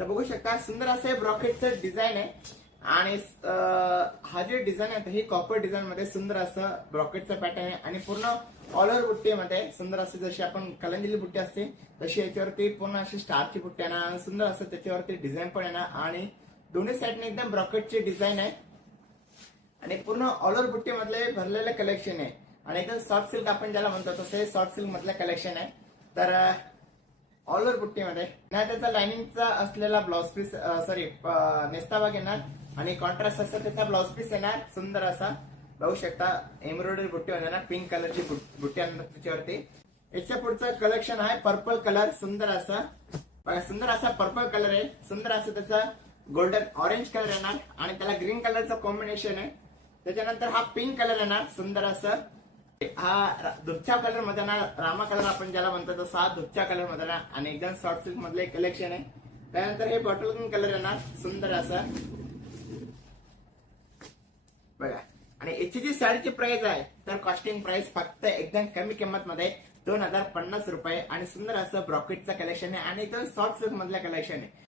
तर बघू शकता सुंदर असं हे ब्रॉकेटचं डिझाईन आहे. आणि हा जे डिझाईन आहे ही कॉपर डिझाईन मध्ये सुंदर असं ब्रॉकेटचं पॅटर्न आहे. आणि पूर्ण ऑल ओव्हर बुट्टीमध्ये सुंदर असे जशी आपण कलंजली बुट्टी असते तशी याच्यावरती पूर्ण अशी स्टारची बुट्टी आहे ना सुंदर असं त्याच्यावरती डिझाईन पण आहे ना आणि दोन्ही साईडने एकदम ब्रॉकेटची डिझाईन आहे. आणि पूर्ण ऑल ओव्हर बुट्टीमधले भरलेलं कलेक्शन आहे. आणि एकदम सॉफ्ट सिल्क आपण ज्याला म्हणतो तसे सॉफ्ट सिल्क मधलं कलेक्शन आहे. तर ऑल ओव्हर बुट्टीमध्ये ना त्याचा लाइनिंगचा असलेला ब्लाउज पीस सॉरी नेस्ताबाग येणार. आणि कॉन्ट्रास्ट असं त्याचा ब्लाउज पीस येणार. सुंदर असा. बघू शकता एम्ब्रॉयडरी बुट्टी होणार ना पिंक कलरची बुट्टी आणणार त्याच्यावरती. याच्या पुढचं कलेक्शन आहे पर्पल कलर सुंदर असा. बघा सुंदर असा पर्पल कलर आहे. सुंदर असं त्याचा गोल्डन ऑरेंज कलर येणार. आणि त्याला ग्रीन कलरचं कॉम्बिनेशन आहे. त्याच्यानंतर हा पिंक कलर येणार. सुंदर असं. हा रा- कलरमध्ये ना रामा कलर आपण ज्याला म्हणतो तसा हा दुधच्या कलरमध्ये ना आणि एकदम सॉफ्ट सिल्क मधलं एक कलेक्शन आहे. त्यानंतर हे बॉटल कलर येणार सुंदर असं. बघा. आणि याची जी साडीची प्राइस आहे तर कॉस्टिंग प्राइस फक्त एकदम कमी किंमत मध्ये दोन हजार पन्नास रुपये. आणि सुंदर असं ब्रॉकेटचं कलेक्शन आहे आणि एकदम सॉफ्ट सिल्क मधलं कलेक्शन आहे.